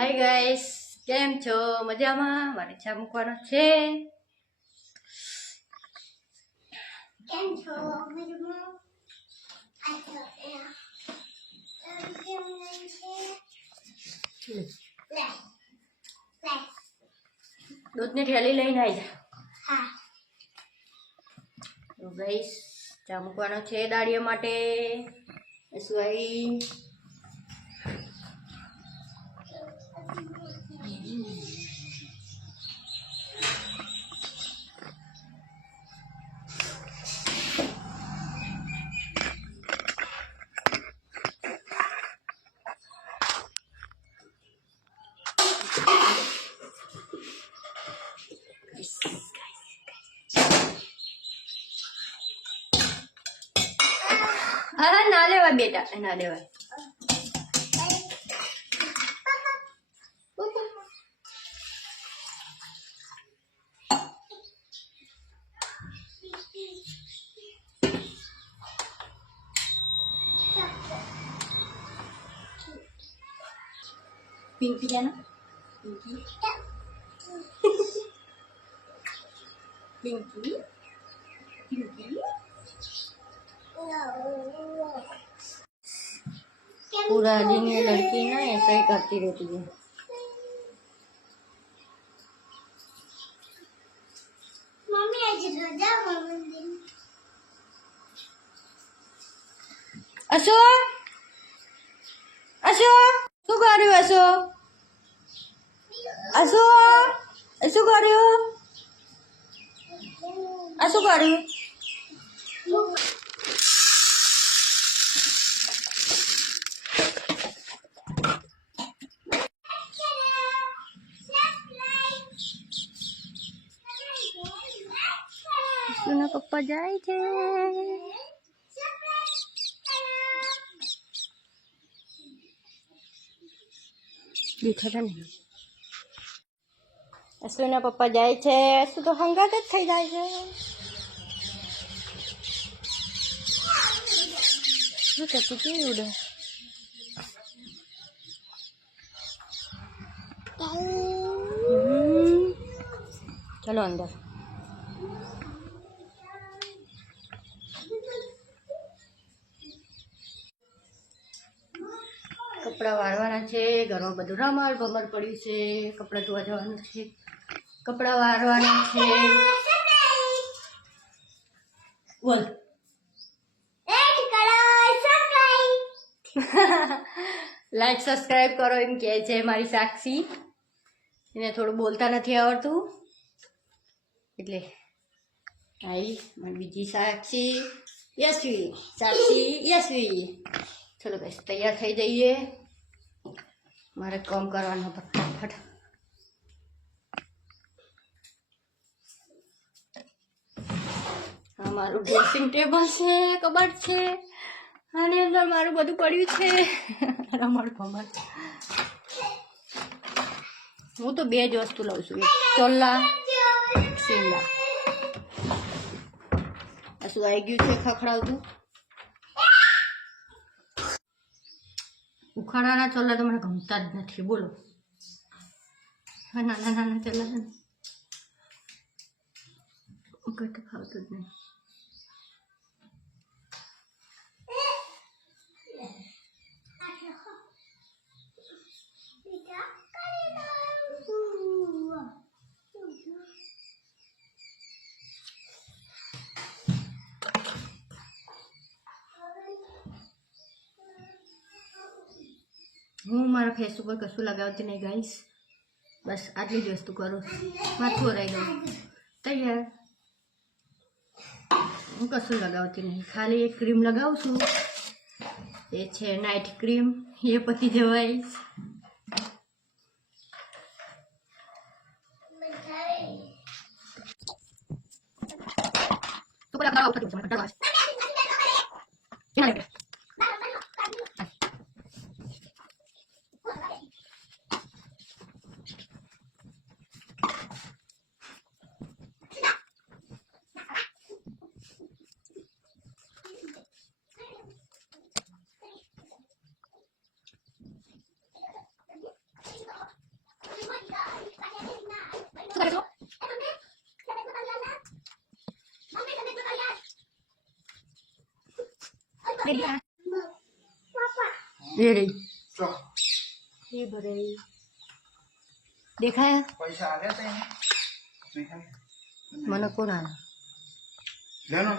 Hi guys, કેમ છો? મજામાં? મારે ચા મૂકવાનો છે. કેમ છો? મજામાં? દૂધની થેલી લઈને આવી જા. હા. તો ગાઈસ, ચા મૂકવાનો છે દાડિયા માટે. અસવાઈ હા ના લેવાય બેટા, ના લેવાય. પિંકી જાનો પિંકી પિંકી પિંકી पूरा दिन ये लड़की ना ऐसा ही करती रहती है. મમ્મી આજે રજા મમ્મી અશો અશો શું કર્યું? અશો અશો શું કર્યું? આ શું કર્યું? સુના પપ્પા જાય છે. દેખાતા નહીં. અશુના પપ્પા જાય છે. અશુ તો હંગાત જ થઈ જાય છે. શું કરતી કેવી ઉડે? ચલો અંદર. કપડાં વાળવાના છે. ઘરમાં બધું રમાલ ભમર પડ્યું છે. કપડાં ધોવા જવાનું છે. કપડાં વાળવાના છે. બોલ. લાઈક સબસ્ક્રાઈબ કરો એમ કહે છે મારી સાક્ષી. એને થોડું બોલતા નથી આવડતું એટલે આઈ મારી બીજી સાક્ષી યશવી. સાક્ષી યશવી. ચલો બસ તૈયાર થઈ જઈએ. મારે કામ કરવાનું ફટાફટ. આ મારું ડ્રેસિંગ ટેબલ છે, કબાટ છે, આની અંદર મારું બધું પડ્યું છે. રમણ ભમણ. હું તો બે જ વસ્તુ લઉં છું, એક ચોલ્લા, એક શીંગડા. આ શું આવી ગયું છે ખખડાવતું? ઉખાડાના ચોલ્લા તો મને ગમતા જ નથી. બોલો. હા, નાના નાના ચોલ્લા છે ને કંઈ તો ખાવતું જ નહીં. હું મારા ફેસ ઉપર કશું લગાવતી નહીં ગાઈસ. બસ આટલી જ વસ્તુ કરું. માથું રહી ગયું તૈયાર. હું કશું લગાવતી નહીં, ખાલી એક ક્રીમ લગાવું છું. એ છે નાઇટ ક્રીમ. એ પતી જવાય. કેટલા પાપા એ રહી ચો એ ભરે દેખાય પૈસા આવ્યા તા એને? નહીં આવ્યા? મને કોણ આવે લેનો